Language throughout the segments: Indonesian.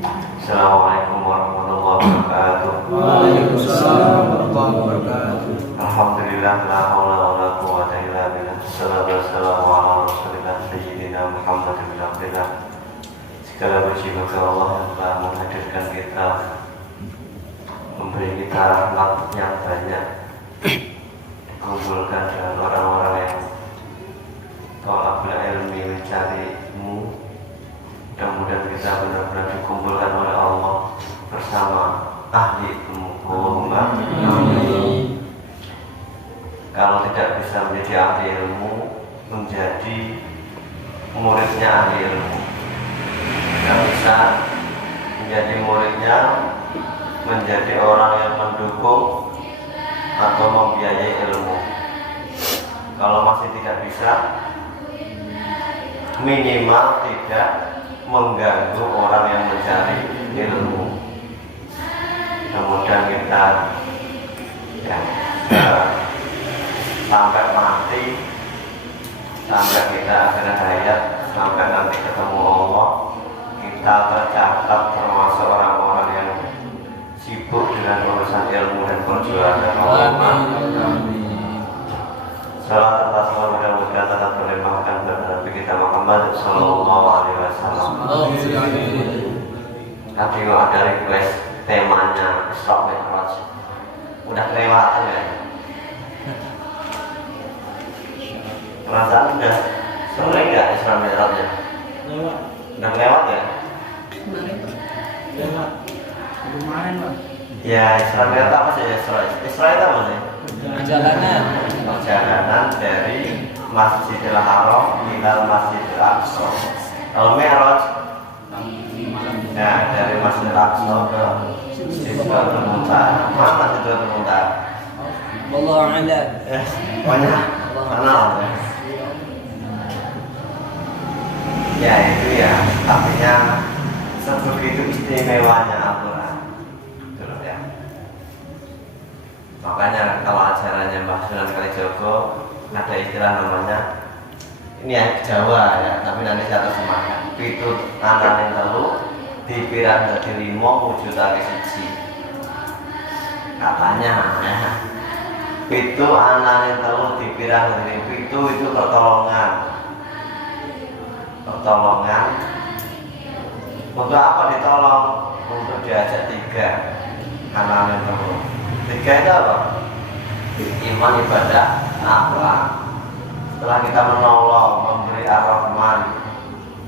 Assalamualaikum warahmatullahi wabarakatuh. Waalaikumsalam warahmatullahi wabarakatuh. Alhamdulillah, la haula wala quwwata illa billah. Wassalatu wassalamu ala Rasulillah sayyidina Muhammad bin Abdillah. Segala puji bagi Allah yang telah menghadirkan kita, memberi kita rahmat yang banyak, dikumpulkan dengan orang-orang yang tolabul ilmi, mencari ilmu. Mudah-mudahan kita benar-benar dikumpulkan oleh Allah bersama ahli ilmu. Allahumma amin. Kalau tidak bisa menjadi ahli ilmu, menjadi muridnya ahli ilmu. Tidak bisa menjadi muridnya, menjadi orang yang mendukung atau membiayai ilmu. Kalau masih tidak bisa, minimal tidak mengganggu orang yang mencari ilmu. Kemudian kita sampai mati, sampai kita akhirnya hayat, sampai nanti ketemu Allah, kita tercatat termasuk orang-orang yang sibuk dengan urusan ilmu dan perjuangan Allah. Salat atas mudah-mudahan tetap berlimpahkan kepada Nabi kita Muhammad Sallallahu Alaihi Wasallam. Tapi kalau ada request temanya Isra Mi'raj, udah kelewatan ya? Perasaan udah sering nggak Isra Mi'raj ya? Lewat. Udah kelewat ya? Lewat. Kemarin Pak. Ya Isra Mi'raj apa sih Isra? Isra itu apa sih? Perjalanan dari Masjidil Haram ke Masjidil Aqsa. Kalau Mi'raj, ya dari Masjidil Aqsa ke Sidratul Muntaha. Mana Sidratul Muntaha? Wallahu a'lam. Banyak kenal ya. Ya itu ya, artinya sebegitu istimewanya Al-Quran. Betul ya. Makanya kalau acaranya Mbah Sunan Kalijogo ada istilah namanya, ini yang Jawa ya, tapi nanti saya terjemahkan. Pitut ananing telu dipirang dadi 5 wujudake siji. Katanya ya. Pitu ananing telu dipirang dadi pitu itu pertolongan. Pertolongan. Untuk apa ditolong? Untuk diajak 3 ananing telu. 3 itu apa? Iman, ibadah, akhlak. Setelah kita menolong, memberi ar-Rahman,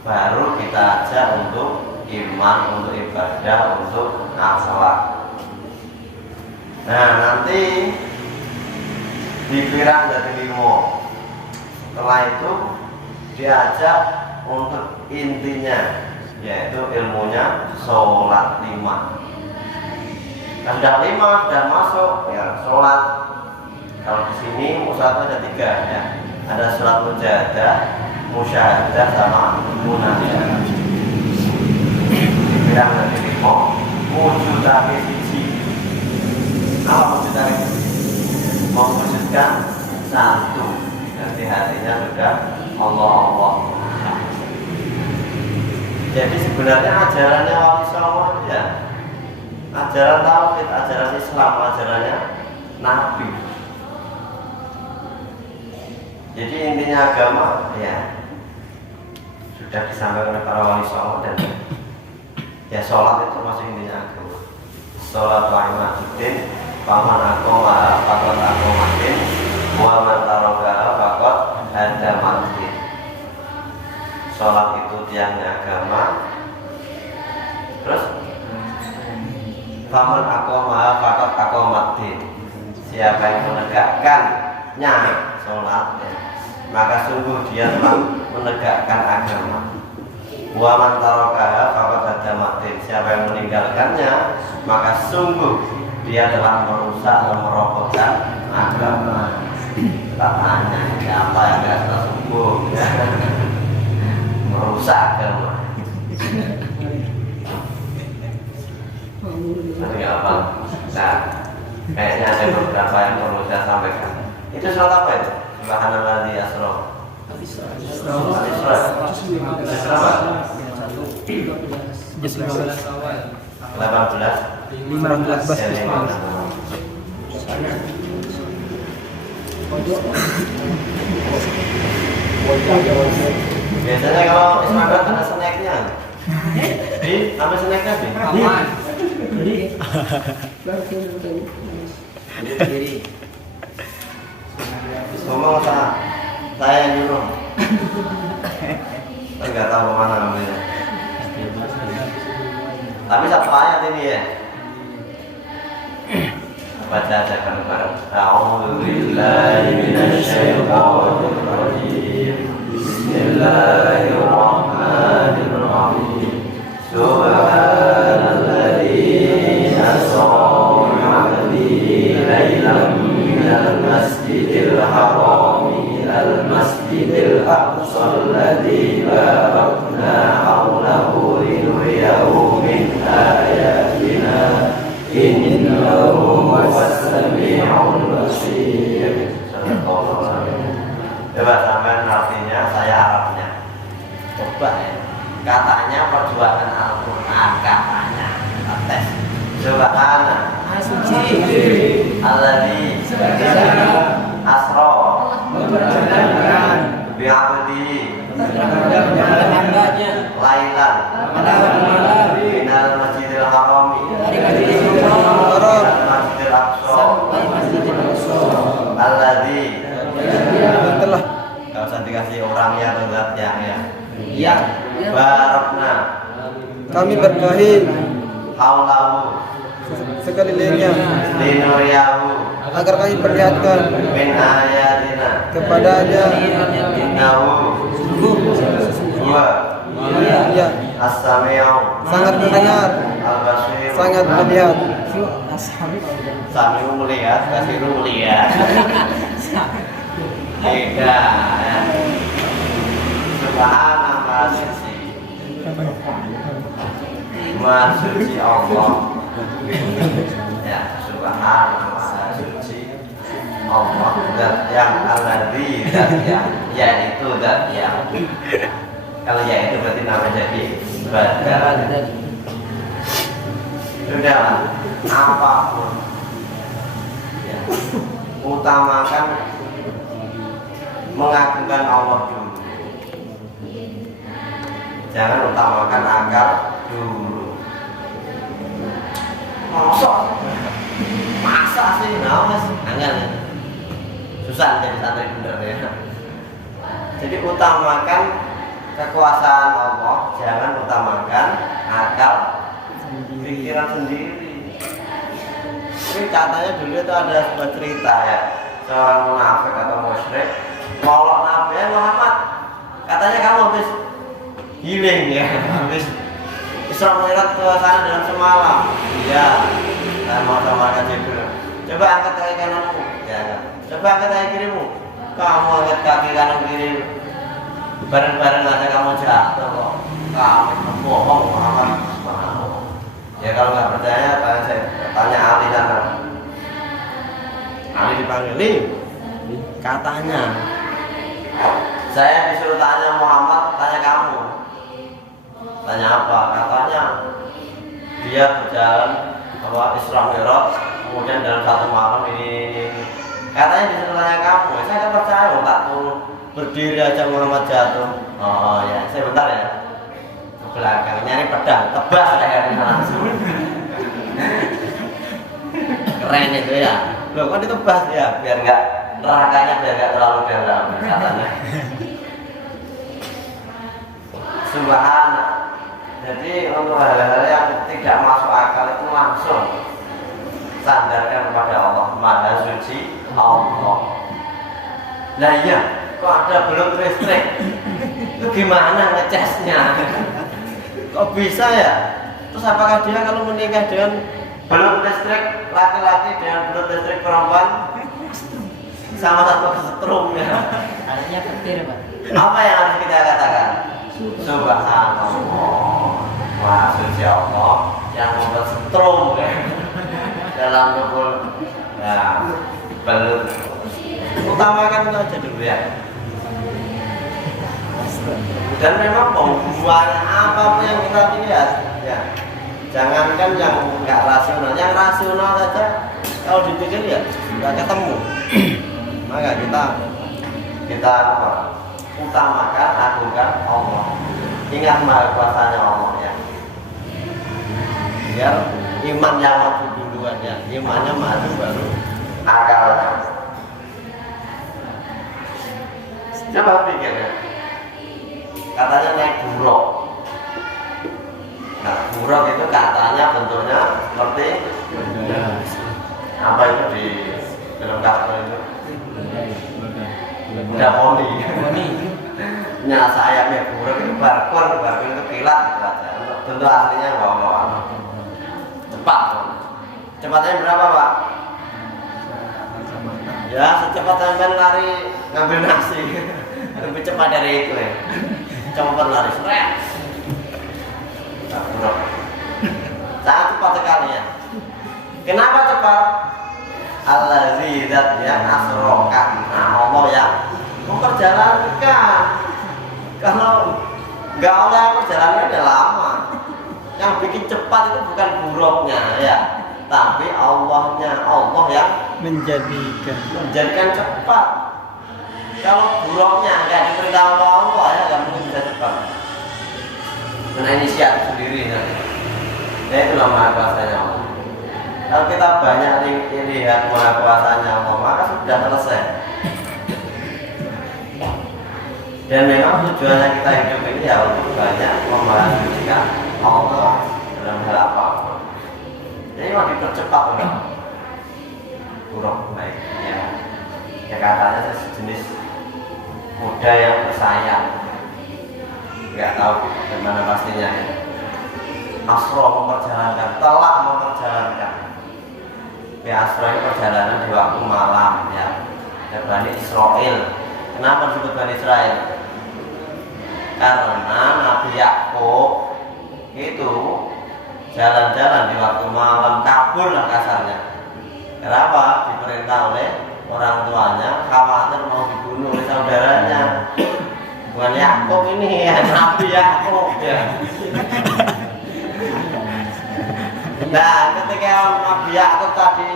baru kita ajak untuk iman, untuk ibadah, untuk akhlak. Nah nanti dipirang dari 5. Setelah itu diajak untuk intinya, yaitu ilmunya sholat 5. Nah, sudah 5 sudah masuk ya sholat. Kalau di sini musalat ada 3 ya. Ada sholat mujahadah, musyahadah sama munajaah. Dibilang dari 5 wujudake siji. Apa wujudake siji? Mewujudkan 1. Jadi hatinya sudah Allah. Jadi sebenarnya ajarannya Wali Songo itu ya ajaran tauhid, ajaran Islam, ajarannya Nabi. Jadi intinya agama ya sudah disampaikan oleh para Wali Songo, dan ya sholat itu masih intinya agama. Sholat wa'imaduddin, paman akoma fakot akomatin, muhammad taroga fakot hadamatin. Sholat itu tiangnya agama. Terus faman aqoma faqad aqamaddin. Siapa yang menegakkannya sholat ya, maka sungguh dia telah menegakkan agama. Wa man tarakaha faqad hadamaddin. Siapa yang meninggalkannya, maka sungguh dia telah merusak dan merobohkan agama. Tanya siapa yang tidak sungguh ya? Merusak agama. Nanti apa? Nah, kayaknya ada beberapa yang perlu saya sampaikan. Itu sholat apa itu? Subhanalladzi asra. Al-Isra. 15 awal. 18 15 biasanya kalau Ismail ada snacknya. Di, apa snacknya di? Aman. Jadi Ngomong saya yang nyuruh. Saya nggak tahu kemana namanya. Tapi satu ayat ini ya. Baca aja kan bareng. A'udzubillahi minasyaitonir rajim. Bismillahirrahmanirrahim. Subhanalladzi asra bi'abdihi lailan minal masjidil haram ilal masjidil aqsa alladzi barakna hawlahu linuriyahu min ayatina innahu huwas sami'ul basir. Coba sampean artinya, saya Arabnya. Coba ya. Katanya perjuangan Al-Quran, katanya kita tes. Coba ana suci alladzi asra bi'abdi lailan minal masjidil harami ilal masjidil aqsa alladzi telah enggak usah dikasih orangnya atau zatnya ya. iya Barakna kami berkahi haulahu sekelilingnya linuriyahu agar kami perlihatkan min ayatina kepadanya innahu huwa ya as-sami'u sangat mendengar al-basir. sangat melihat Sami'u melihat, basiru melihat. Beda ya. Subhanallah maha suci. Maha suci Allah. Ya, subhanallah maha suci Allah. Dan yang alladzi dan yang yaitu dan yang. Kalau yaitu berarti nama jadi badal. Sudah apapun ya, utamakan mengagungkan Allah dulu. Jangan utamakan akal dulu. Masa sih, angin. Susah jadi santri bener ya. Jadi utamakan kekuasaan Allah, jangan utamakan akal pikiran sendiri. Ini katanya dulu itu ada sebuah cerita ya, seorang munafik atau musyrik ngolok Nabi Muhammad, katanya kamu habis healing ya, habis Isra Mi'raj ke sana dalam semalam. Iya, saya mau sama Jibril. Coba angkat kaki kananmu, ya. Coba angkat kaki kirimu. Kamu angkat kaki kanan kiri, bareng-bareng aja kamu jatuh kok. Kamu bohong Muhammad. Ya kalau nggak percaya, tanya Ali sana. Ali dipanggil, nih, katanya saya disuruh tanya Muhammad, tanya kamu. Tanya apa? Katanya dia berjalan Isra Mi'raj, kemudian dalam satu malam ini. Katanya disuruh tanya kamu. Saya nggak percaya, tak turun berdiri aja Muhammad jatuh. Oh ya, saya bentar ya. Belakang nyari pedang, tebas lehernya langsung. Keren itu ya. Loh kan ditebas ya, biar nggak nerakanya biar nggak terlalu dalam katanya. Subhanallah. Jadi untuk hal-hal yang tidak masuk akal itu langsung sandarkan kepada Allah, Maha Suci Allah. Nah iya, kok ada belum listrik? Itu gimana ngecasnya? Kok bisa ya? Terus apakah dia kalau menikah dengan belum listrik laki-laki dengan belum listrik perempuan sama satu kesetrum ya? adanya petir Pak. Apa yang harus kita katakan? Subhanallah, Maha Suci Allah yang membuat setrum ya dalam tubuh. Nah, belum utamakan itu aja dulu ya. Dan memang pembuahannya apapun yang kita lihat, ya, jangankan yang nggak rasional, yang rasional saja kalau dipikir ya nggak ketemu. Maka kita apa? Utamakan, agungkan Allah. Ingat maha kuasanya Allah ya. Biar iman yang maju duluan ya, imannya maju baru akalnya. Coba pikir ya. Katanya naik buruk. Nah, buruk itu katanya bentuknya seperti apa itu di film kartun itu? Udah poni. Nyala sayapnya buruk itu barkun itu kilat gitu aja. Bentuk aslinya bawa-bawa. Cepatnya berapa Pak? Ya secepat sampai lari ngambil nasi. Lebih cepat dari itu ya. Cepat lari seret. Buruk. Sangat cepat sekali ya. Kenapa cepat? Allazi zat yang asrokan. Nah Allah yang memperjalankan. Kalau nggak oleh perjalanannya udah lama. Yang bikin cepat itu bukan buruknya ya, tapi Allahnya, Allah yang menjadikan cepat. Kalau buruknya nggak diperintah Allah ya nggak mungkin bisa cepat. Karena inisiatif sendiri nanti. Nah itulah maha kuasanya Allah. Kalau kita banyak lihat maha kuasanya Allah, maka sudah selesai. Dan memang tujuannya kita hidup ini ya untuk banyak memahamikan Allah dalam hal apapun. Jadi mau dipercepat enggak? Buruk baik ya. Ya katanya sejenis kuda yang bersayap. Enggak tahu bagaimana pastinya ya. Asro memperjalankan, telah memperjalankan. Ya Asro ini perjalanan di waktu malam ya. Dan Bani Israel. Kenapa disebut Bani Israel? Karena Nabi Yakub itu jalan-jalan di waktu malam, kabur lah kasarnya. Kenapa? Diperintah oleh orang tuanya, khawatir mau dibunuh oleh saudaranya. Bukan Yakub ini ya, Nabi Yakub ya. Nah, ketika Nabi Yakub tadi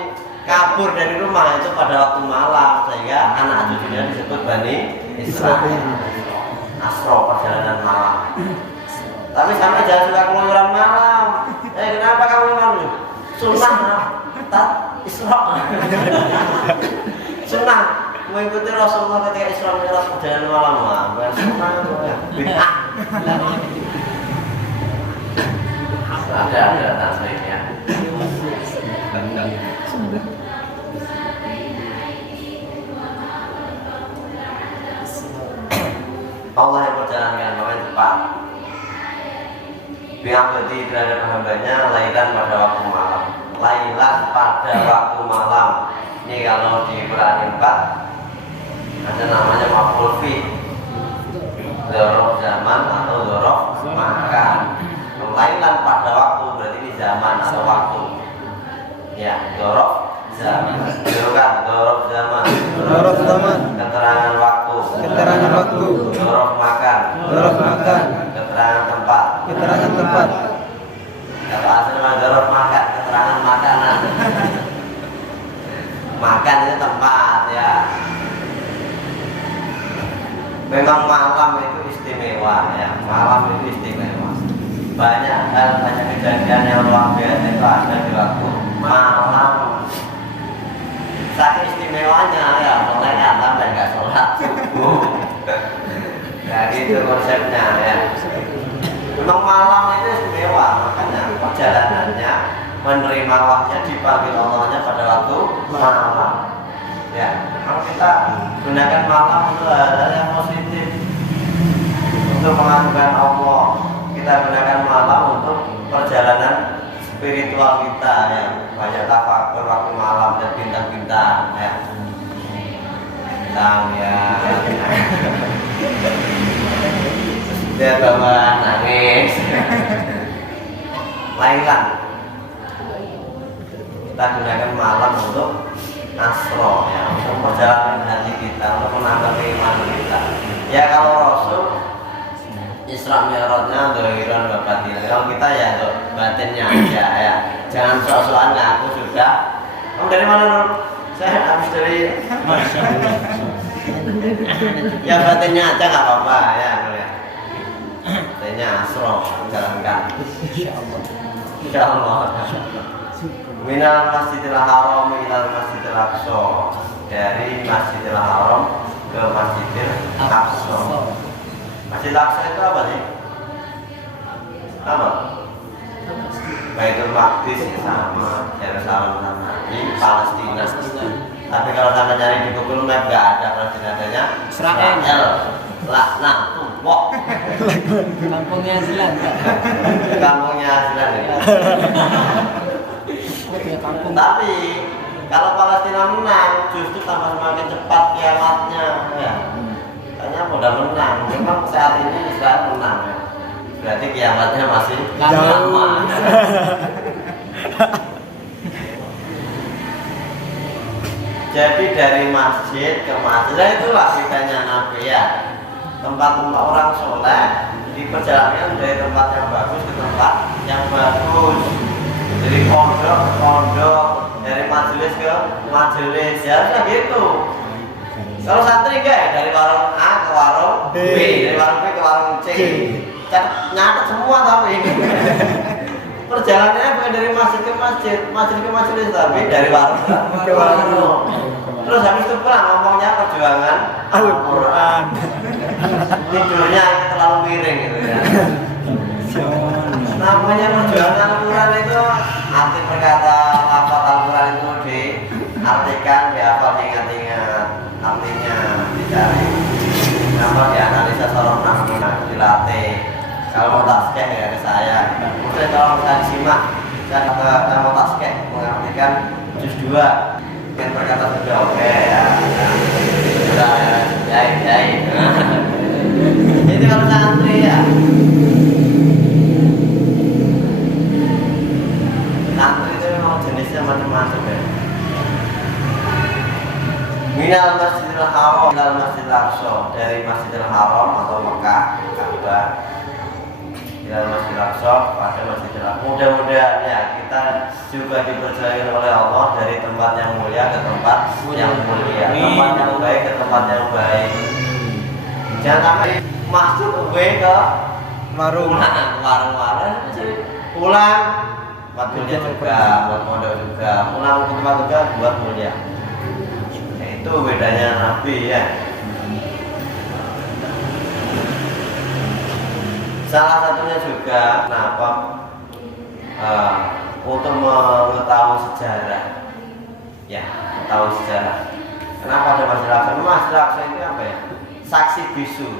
kabur dari rumah itu pada waktu malam, sehingga anak cucunya disebut Bani Israel. Asro perjalanan malam. Tapi sampai jangan suka keluyuran malam. Kenapa kamu malam? Sunnah Isra. Sunnah mengikuti Rasulullah ketika Isra Mi'raj perjalanan malam. Bukan sunnah. Bid'ah. Ada tasbihnya. Allah yang berjalankan makanya cepat. Bi'abdi terhadap hambanya lailan pada waktu malam. Lailan pada waktu malam. Ini kalau di Quran 4 ada namanya maf'ul fi. Dzaraf zaman atau dzaraf makan. Lailan pada waktu berarti ini zaman atau waktu. Ya, dzaraf zaman. Bukan dzaraf zaman. Dzaraf zaman. Keterangan waktu. Keterangan waktu. Dzaraf makan. Dzaraf makan. Keterangan tempat. Keterangan tempat. Kata asal dzaraf makan, keterangan makanan. Makan itu tempat ya. Memang malam itu istimewa ya. Malam itu istimewa. Banyak hal, banyak kejadian yang luar biasa itu ada di waktu malam. Saking istimewanya ya, mulai sampai nggak sholat subuh. Nah gitu konsepnya ya. Memang malam itu istimewa, makanya perjalanannya menerima wahyu dipanggil Allahnya pada waktu malam. Ya, kalau kita gunakan malam itu hal yang positif untuk mengagungkan Allah. Kita gunakan malam untuk perjalanan spiritual kita ya. Banyak tafakur waktu malam dan bintang-bintang ya. Bintang ya. Dia bawa nangis. Lailan. Kita gunakan malam untuk asro ya, untuk perjalanan hati kita, untuk menambah keimanan kita. Ya kalau Rasul Isra Mi'rajnya zahiran wa batinan. Kalau kita ya untuk batinnya aja ya. Jangan sok-sokan ngaku sudah. Kamu dari mana, Nur? Saya habis dari ya batinnya aja nggak apa-apa ya, Nur ya. Batinnya asro jalankan. Insyaallah. Minal Masjidil Haram ilal Masjidil Aqsa. Dari Masjidil Haram ke Masjidil Aqsa. Masjidil Aqsa itu apa sih? Apa? Baitul Maqdis sama Yerusalem sama di Palestina. Tapi kalau Anda cari di Google Map nggak ada Palestina-nya. Israel. Laknat tumpok. Kampungnya Zilan, Pak. Kampungnya Zilan. Kampung. Tapi kalau Palestina menang, justru tambah semakin cepat kiamatnya. Ya. Kayaknya udah menang. Memang saat ini Israel menang. Ya. Berarti kiamatnya masih lama. Jadi dari masjid ke masjid, nah itulah bedanya Nabi ya. Tempat-tempat orang soleh diperjalankan dari tempat yang bagus ke tempat yang bagus. Dari pondok ke pondok, dari majelis ke majelis, ya harusnya gitu. Kalau santri enggak ya, dari warung A ke warung B, dari warung B ke warung C. Nyatet semua tapi perjalanannya bukan dari masjid ke masjid, masjid ke majelis, tapi dari warung ke warung. Terus habis itu pulang ngomongnya perjuangan Al-Quran. Tidurnya terlalu miring gitu ya. Namanya perjuangan Al-Quran itu arti perkata lafaz Al-Quran itu diartikan, dihafal, diingat-ingat, artinya dicari, nama dianalisa seorang nafsina, dilatih. Kalau mau taskeh ya ke saya. Mungkin kalau bisa disimak, saya mau taskeh mengartikan juz 2 yang berkata sudah oke ya, sudah jahit. Jadi kalau santri ya. Santri itu memang jenisnya macam-macam ya. Minal Masjidil Haram ilal Masjidil Aqsa, dari Masjidil Haram atau Mekah, Ka'bah, ilal Masjidil Aqsa pada Masjidil Aqsa. Mudah-mudahan ya kita juga dipercayakan oleh Allah dari tempat yang mulia ke tempat yang mulia, tempat yang baik ke tempat yang baik. Jangan sampai masuk ke warung pulang buat mulia juga, buat pondok juga, pulang ke tempat juga buat mulia. Itu bedanya Nabi ya. Salah satunya juga kenapa untuk mengetahui sejarah ya, mengetahui sejarah. Kenapa ada Masjidil Aqsa? Masjidil Aqsa itu apa ya? Saksi bisu.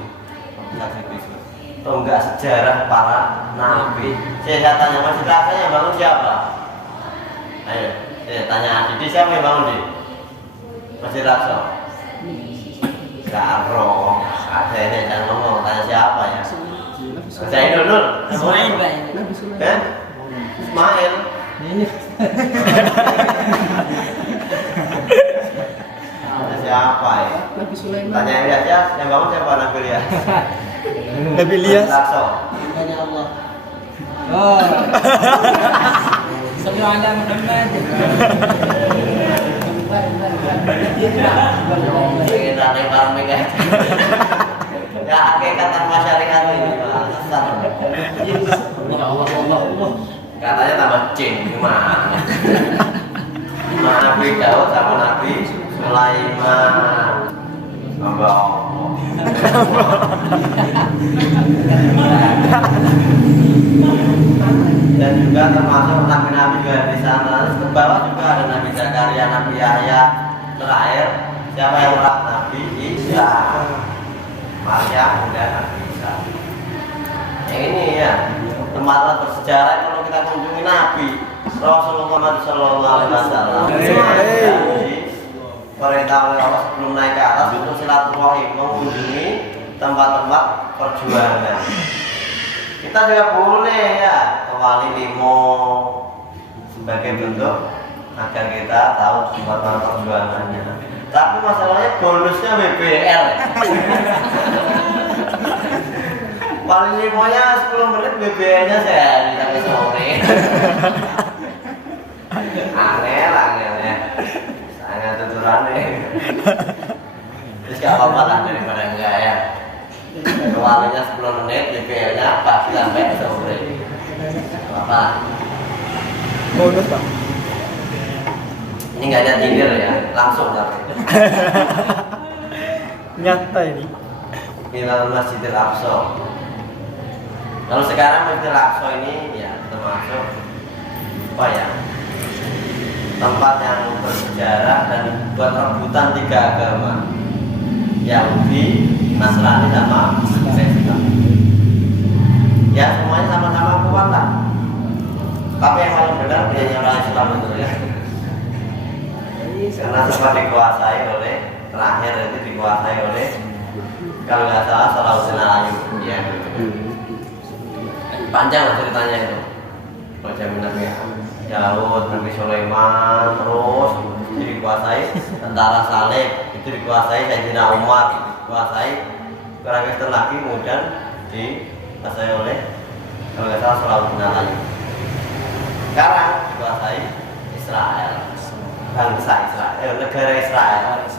Tonggak sejarah para nabi. Saya tanya Masjidil Aqsa yang bangun siapa? Ayo, saya tanya Didi, siapa yang bangun di Masjidil Aqsa? Karo, ada ini yang ngomong, tanya siapa ya? Saya Nur. Ismail, Pak. Kan? Ismail. Siapa ya? Nabi Sulaiman. Tanya Ilyas ya, yang bangun siapa Nabi Ilyas? Nabi Ilyas. Lakso. Tanya Allah. Oh. Sallu ala Muhammad. Kita lempar mereka. Ya hakikatan masyarakat ini sesat. Ya Allah, Allah. Katanya tambah jin gimana? Nabi Daud sama Nabi Sulaiman. Hamba Allah. Dan juga termasuk nabi-nabi juga di sana. Ke bawah juga ada Nabi Zakaria, Nabi Yahya. Terakhir siapa yang merak? Nabi Isa. Maryam dan Nabi Isa. Yang ini ya tempat bersejarah kalau kita kunjungi Nabi Rasulullah Sallallahu Alaihi Wasallam. Perintah oleh Allah sebelum naik ke atas untuk silaturahim, mengunjungi tempat-tempat perjuangan. Kita juga boleh ya ke Wali Limo sebagai bentuk agar kita tahu tempat-tempat perjuangannya. Tapi masalahnya bonusnya BBL. Paling limonya 10 menit BBM-nya sehari sampai sore. Angel ya. Sangat tuturannya. Terus gak apa-apa lah daripada enggak ya. Awalnya 10 menit BBM-nya pasti sampai sore. Apa? Bonus Pak. Ini nggak ada nyindir ya, langsung sampai. Nyata ini. Ilal Masjidil Aqsa. Kalau sekarang Masjidil Aqsa ini ya termasuk apa ya? Tempat yang bersejarah dan buat rebutan 3 agama. Yahudi, Nasrani sama Kristen. Ya semuanya sama-sama kuat lah. Tapi yang paling benar dia orang Islam itu ya. Karena sempat dikuasai oleh terakhir itu dikuasai oleh kalau nggak salah Salahuddin Ayyubi ya. Panjang lah ceritanya itu. Kalau jaminannya Daud, Nabi Sulaiman, terus dikuasai tentara Saleh, itu dikuasai Sayyidina Umar, dikuasai orang Kristen lagi, kemudian dikuasai oleh kalau nggak salah Salahuddin Ayyubi. Sekarang dikuasai Israel, bangsa Israel, negara Israel.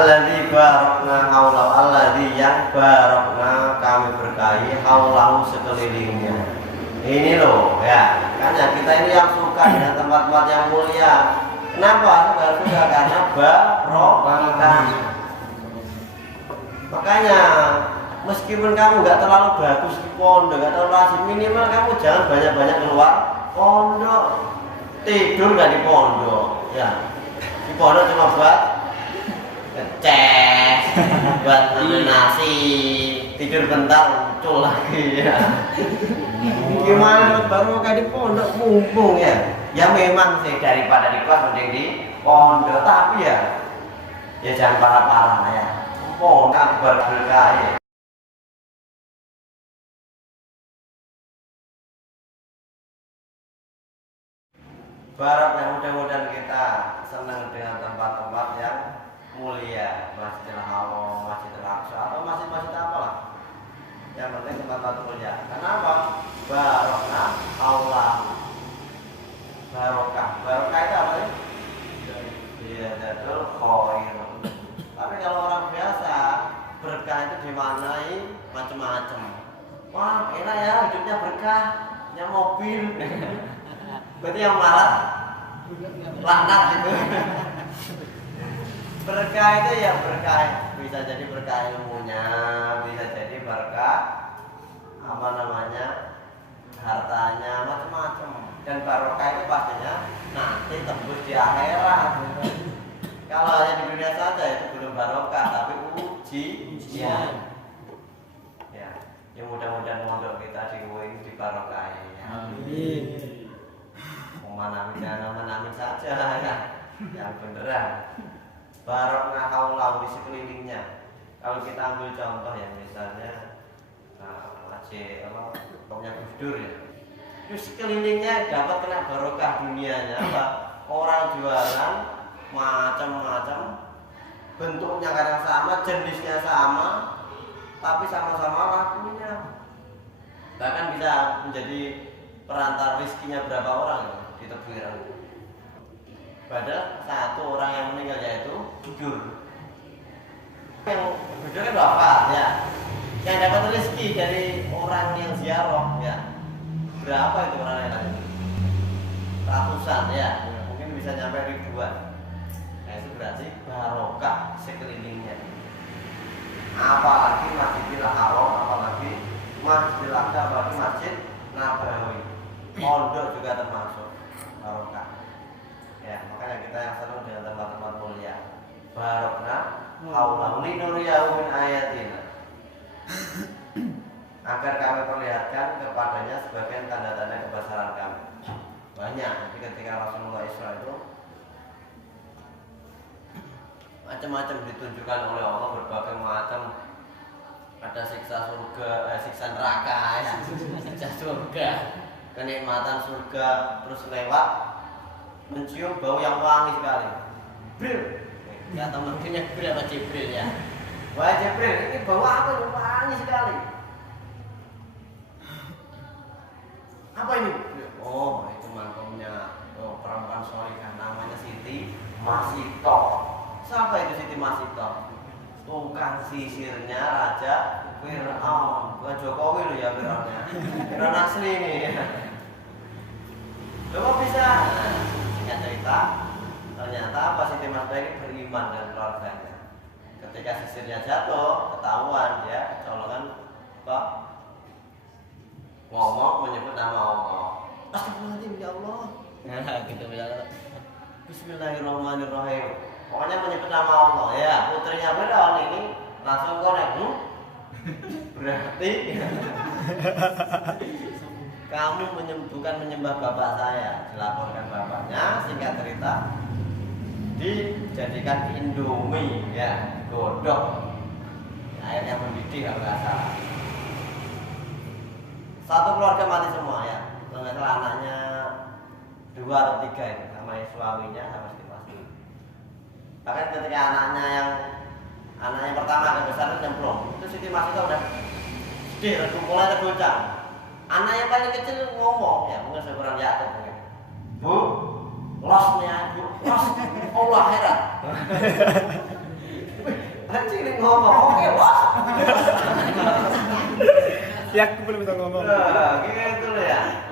Alladzi barakna haulahu, alladzi yang barakna kami berkahi haulahu sekelilingnya. Ini loh ya, makanya kita ini yang suka dengan tempat-tempat yang mulia. Kenapa? Suka karena barokah. Makanya meskipun kamu nggak terlalu bagus di pondok, nggak terlalu rajin, minimal kamu jangan banyak-banyak keluar pondok. Tidur nggak di pondok, ya. Di pondok cuma buat ngecek, buat ambil nasi, tidur bentar muncul lagi ya. Gimana baru kayak di pondok mumpung ya. Ya memang sih daripada di kelas mending di pondok, tapi ya jangan parah-parah ya. Pondok berberkah ya. Baratnya mudah-mudahan kita senang dengan tempat-tempat yang mulia, Masjidil Haram, Masjidil Aqsa atau masjid-masjid apalah. Yang penting tempat-tempat mulia. Kenapa? Barokah Allah. Barokah. Barokah itu apa sih? Iya, jadul khair. Tapi kalau orang biasa berkah itu dimaknai macam-macam. Wah, enak ya hidupnya berkah, punya mobil. Berarti yang marah laknat gitu. Berkah itu ya berkah, bisa jadi berkah ilmunya, bisa jadi berkah apa namanya hartanya, macam-macam. Dan barokah itu pastinya nanti tembus di akhirat. Kalau hanya di dunia saja itu belum barokah, tapi ujian. Ya mudah-mudahan mondok kita di UI ini dibarokahi. Amin. Amin saja ya, yang beneran. Barokah haulahu di sekelilingnya. Kalau kita ambil contoh ya misalnya masjid apa punya Gus Dur ya. Itu sekelilingnya dapat kena barokah dunianya apa? Orang jualan macam-macam, bentuknya kadang sama, jenisnya sama, tapi sama-sama lakunya. Bahkan bisa menjadi perantar rezekinya berapa orang ya, di tebuiran. Padahal satu orang yang meninggal yaitu Gus. Yang Gus kan wafat ya. Yang dapat rezeki dari orang yang ziarah ya. Berapa itu orang yang tadi? Ratusan ya. Mungkin bisa nyampe ribuan. Nah itu berarti barokah sekelilingnya. Apalagi Masjidil Haram, apalagi Masjidil Aqsa, apalagi Masjid Nabawi. Pondok juga termasuk barokah. Ya, makanya kita yang senang dengan tempat-tempat mulia. Barokna haulahu linuriyahu min ayatina. Agar kami perlihatkan kepadanya sebagian tanda-tanda kebesaran kami. Banyak. Jadi ketika Rasulullah Isra itu macam-macam ditunjukkan oleh Allah, berbagai macam. Ada siksa surga, siksa neraka ya. Siksa surga, kenikmatan surga, terus lewat mencium bau yang wangi sekali. Jibril, kata menterinya Jibril apa Jibril ya. Wah Jibril, ini bawa apa ini? Wangi sekali. Apa ini? Oh, itu mangkoknya perempuan solihah namanya Siti Masito. Siapa itu Siti Masito? Tukang sisirnya Raja Fir'aun. Bukan Jokowi loh ya Fir'aunnya. Fir'aun asli nih. Coba bisa singkat cerita, ternyata apa Siti Masito ini beriman dan keluarganya. Ketika sisirnya jatuh, ketahuan ya kecolongan apa? Ngomong menyebut nama Allah. Astagfirullahaladzim ya Allah. Nah, gitu ya. Bismillahirrahmanirrahim. Pokoknya menyebut nama Allah ya. Putrinya Fir'aun ini langsung connect. Berarti kamu bukan menyembah bapak saya. Dilaporkan bapaknya. Singkat cerita, dijadikan Indomie ya, godok. Akhirnya mendidih kalau nggak salah. Satu keluarga mati semua ya. Kalau nggak salah anaknya 2 atau 3 itu sama suaminya sama Siti Masito. Bahkan ketika anaknya yang pertama yang besar itu nyemplung, itu Siti Masito udah sedih, mulai tergoncang. Anak yang paling kecil ngomong ya, mungkin sekurang Yakub mungkin. Bu, los nih aku, los, Allah heran. Anjing ini ngomong, oke los. Ya aku belum bisa ngomong. Nah, gitu loh ya.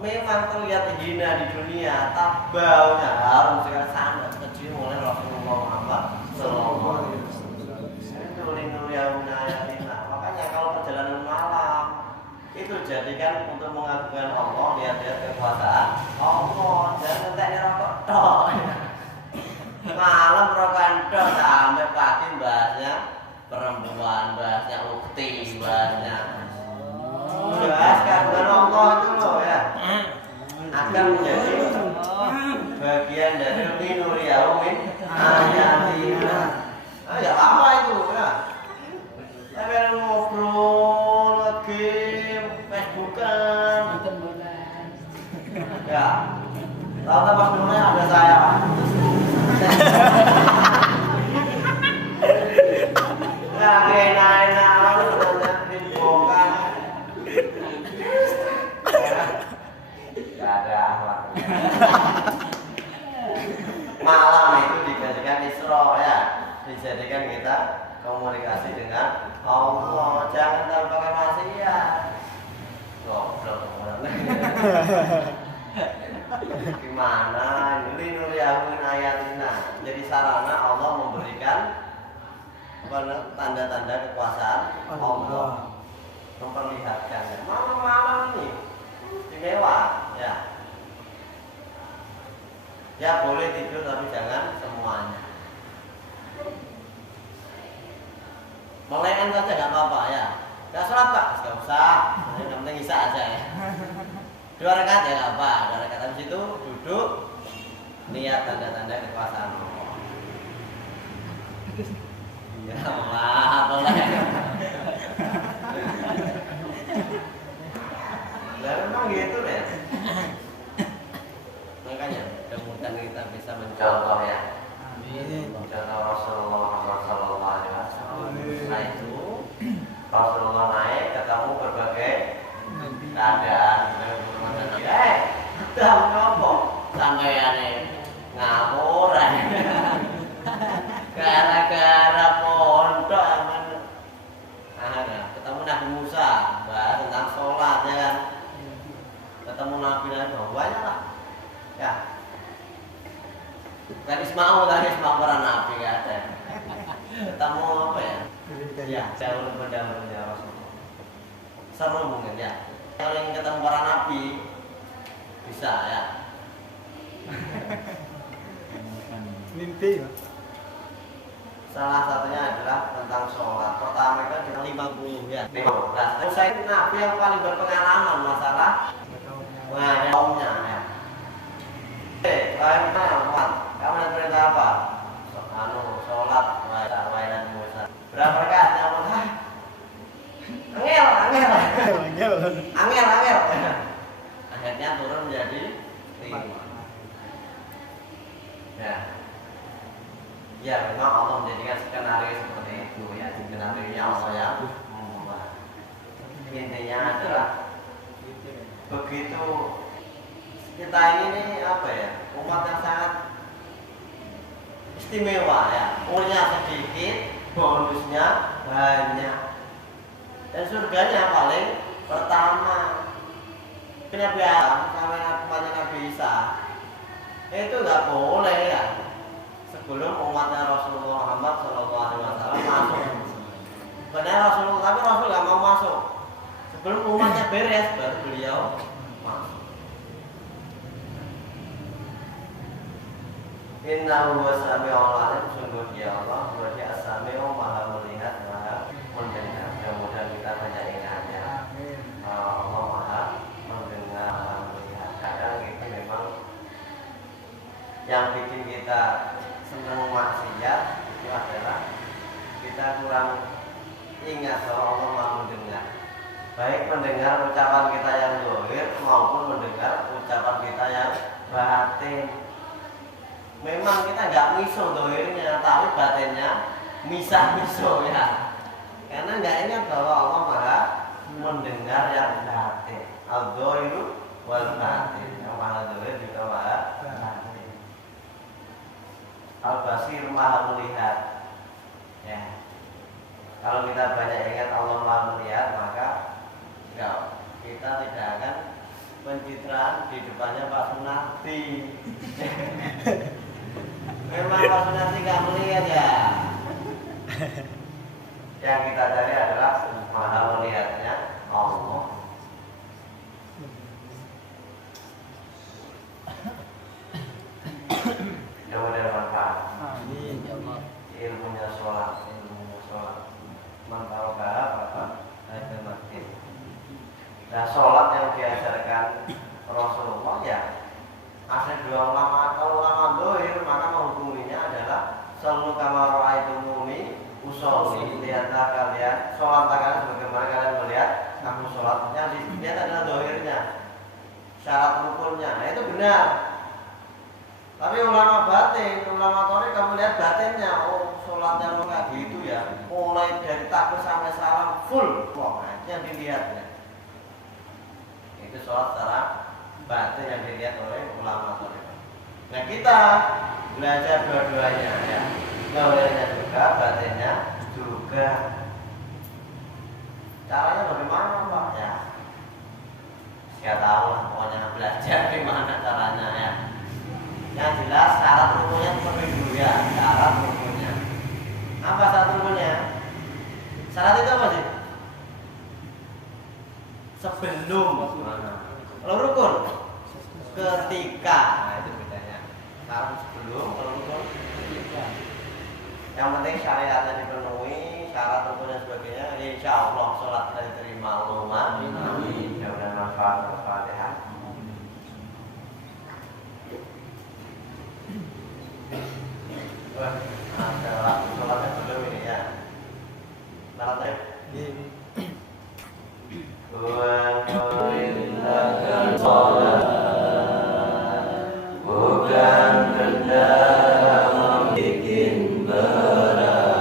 Memang terlihat hina di dunia, tak baunya harum sekali sangat kecil oleh Rasulullah Muhammad Sallallahu Alaihi Wasallam. Makanya kalau perjalanan malam itu jadikan untuk mengagungkan Allah, lihat-lihat kekuasaan Allah, jangan entek rokok tok. Malam rokokan tok sampai pagi bahasnya perempuan, bahasnya ukti, bahasnya bahas kandungan Allah itu loh ya, akan menjadi bagian dari minuri yaumin ayatina. Ya apa itu ya? Tapi ngobrol, game, Facebookan. Ya, tahu pas dulunya ada saya. Nggak enak-enak, namanya timbokan. Gak ada akhlaknya. Malam itu dijadikan Isra ya, dijadikan kita komunikasi dengan Allah. Jangan terlalu pakai maksiat. Goblok. Gimana? Ini nuriyahun ayatina. Jadi sarana Allah memberikan tanda-tanda kekuasaan Allah, memperlihatkan malam-malam ini istimewa ya. Ya boleh tidur tapi jangan semuanya. Melengkan saja nggak apa-apa ya. Gak sholat pak, nggak usah. Yang penting isya aja ya. 2 rakaat ya nggak apa. 2 rakaat habis itu duduk, niat tanda-tanda kekuasaan Allah. Ya Allah, boleh. Lah memang gitu deh. Makanya mudah-mudahan kita bisa mencontoh ya. Amin. Contoh Rasulullah Muhammad Sallallahu Alaihi Wasallam. Nah itu Rasulullah naik ketemu berbagai keadaan. Tahu apa? Sampeyan ngawur. Gara-gara pondok aman. Ketemu Nabi Musa, bahas tentang sholat ya kan. Ketemu Nabi banyak lah. Ya. Dan Ismail para Nabi ada. Ketemu apa ya? Ya, jauh lebih pendahulunya Rasulullah. Seru mungkin ya. Kalau yang ketemu para Nabi bisa ya. Mimpi ya. Salah satunya adalah tentang sholat. Pertama itu dengan 50 ya. 15. Saya itu Nabi yang paling berpengalaman masalah kaumnya ya. Kalian Muhammad, kamu yang perintah apa? Sholat, wailan Musa. Berapa rakaat ya Muhammad? Angel. Akhirnya turun menjadi 5. Ya. Ya memang Allah menjadikan skenario seperti itu ya, skenario nya Allah yang membuat. Intinya adalah begitu kita ini nih apa ya, umat yang sangat istimewa ya, umurnya sedikit, bonusnya banyak, dan surganya paling pertama. Nabi Adam sama Nabi Isa itu nggak boleh ya sebelum umatnya Rasulullah Muhammad SAW masuk. Benar Rasulullah, tapi Rasul nggak mau masuk. Sebelum umatnya beres baru beliau masuk. Innahu wasami'ul alim, sungguh dia Allah, dia as-sami'u, maha melihat, maha mendengar. Mudah-mudahan kita banyak ingatnya. Allah maha mendengar, maha melihat. Kadang itu memang yang bikin kita senang maksiat itu adalah kita kurang ingat bahwa Allah maha mendengar. Baik mendengar ucapan kita yang zahir maupun mendengar ucapan kita yang batin. Memang kita nggak miso zahirnya, tapi batinnya misah-miso ya. Karena nggak ingat bahwa Allah maha mendengar yang batin. Al-zahiru wal batin. Yang maha zahir juga maha batin. Al-basir maha melihat. Ya. Kalau kita banyak ingat Allah maha melihat, maka kita tidak akan pencitraan di depannya Pak Sunarti. Memang Pak Sunarti nggak melihat ya. Yang kita cari adalah maha melihatnya Allah. Mudah-mudahan manfaat. Amin. Ilmunya sholat. Manfaat apa? Ada masjid. Nah, sholat yang diajarkan Rasulullah ya ada dua ulama. Kalau ulama dohir maka menghukuminya adalah selalu kamar ra'aitumuni usolli, lihatlah kalian sholat kalian sebagaimana kalian melihat aku sholatnya. Dilihat adalah dohirnya, syarat rukunnya. Nah itu benar. Tapi ulama batin, ulama tori kamu lihat batinnya, oh sholatnya mau kayak gitu ya, mulai dari takbir sampai salam full, wah yang dilihatnya itu sholat secara batin yang dilihat oleh ulama tori. Nah kita belajar dua-duanya ya, dohirnya juga, batinnya juga. Caranya bagaimana Pak ya? Saya tahu lah, pokoknya belajar gimana caranya ya. Yang jelas syarat rukunnya seperti dulu ya, syarat rukunnya. Apa syarat rukunnya? Syarat itu apa sih? Sebelum. Kalau rukun ketika. Nah itu bedanya. Syarat sebelum, kalau rukun ketika. Yang penting syariatnya dipenuhi, syarat rukunnya sebagainya. Insya Allah sholat kita diterima Allahumma amin. Mudah-mudahan manfaat. Wah, ada waktu sholatnya belum ini ya. Nanti. Bukan sholat, bukan benda bikin berat.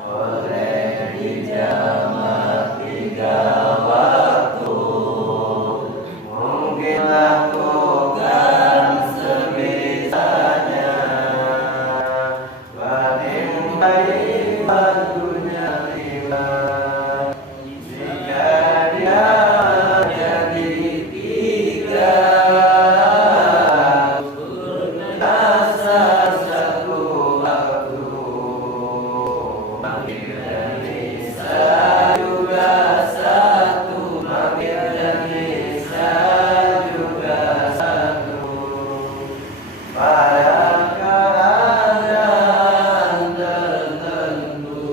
Boleh dijamak 3 waktu. Mungkin lakukan sebisanya. Paling baik dunia lima. Jika dia jadi 3, berasa satu waktu. Makin Nisa juga satu, makin Nisa juga satu. Pada keadaan tertentu,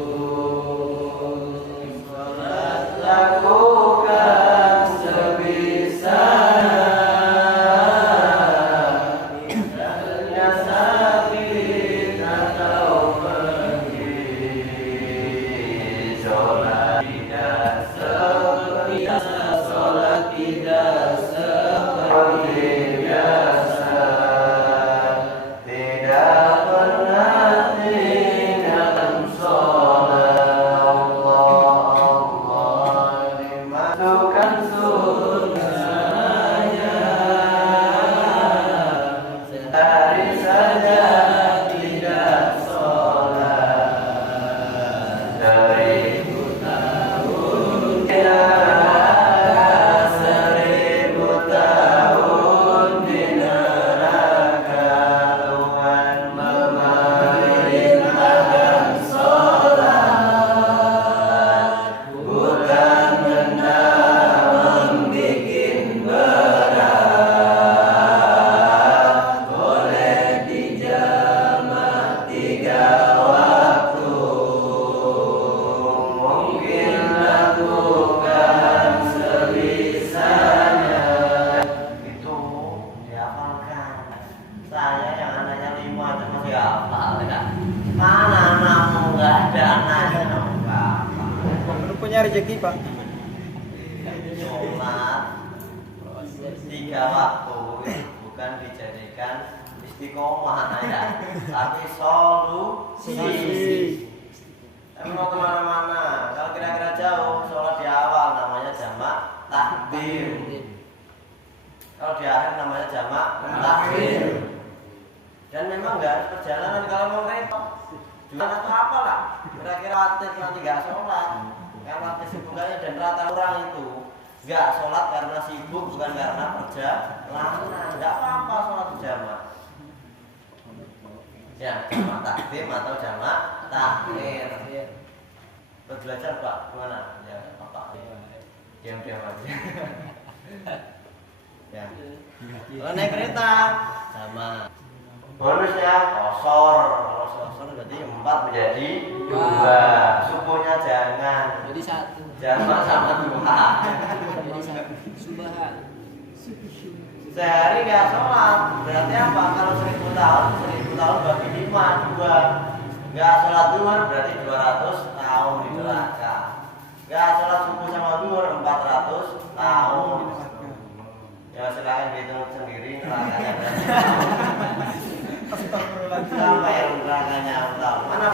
sholat lakukan sebisanya. Misalnya sakit atau pergi, sholat tidak seperti biasa, sholat tidak seperti biasa. Tidak punya rezeki Pak. Sholat 3 waktu bukan dijadikan istiqomah ya, tapi solusi. Tapi mau kemana-mana, kalau kira-kira jauh, sholat di awal namanya jamak takdim. Kalau di akhir namanya jamak takhir. Dan memang nggak harus perjalanan kalau mau repot. Jualan atau apalah, kira-kira aktif nanti nggak sholat. Karena kesibukannya dan rata orang itu nggak sholat karena sibuk, bukan karena perjalanan. Nggak apa-apa sholat jamak. Ya, jamak takdim atau jamak takhir. Belajar Pak, gimana? Ya, Pak. Diam-diam aja. Ya. Kalau naik kereta sama bonusnya kosor. Kalau kosor berarti 4 menjadi 2. Subuhnya jangan. Jadi 1. Jamak sama 2. Jadi 1. Subhan. Sehari nggak sholat berarti apa? Kalau 1000 tahun bagi 5, 2. Nggak sholat duhur berarti 200 tahun di neraka. Nggak sholat subuh sama duhur 400 tahun. Ya silakan dihitung sendiri nerakanya berarti. Sampai yang nerakanya tahu. Mana?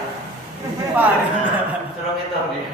Suruh hitung dia.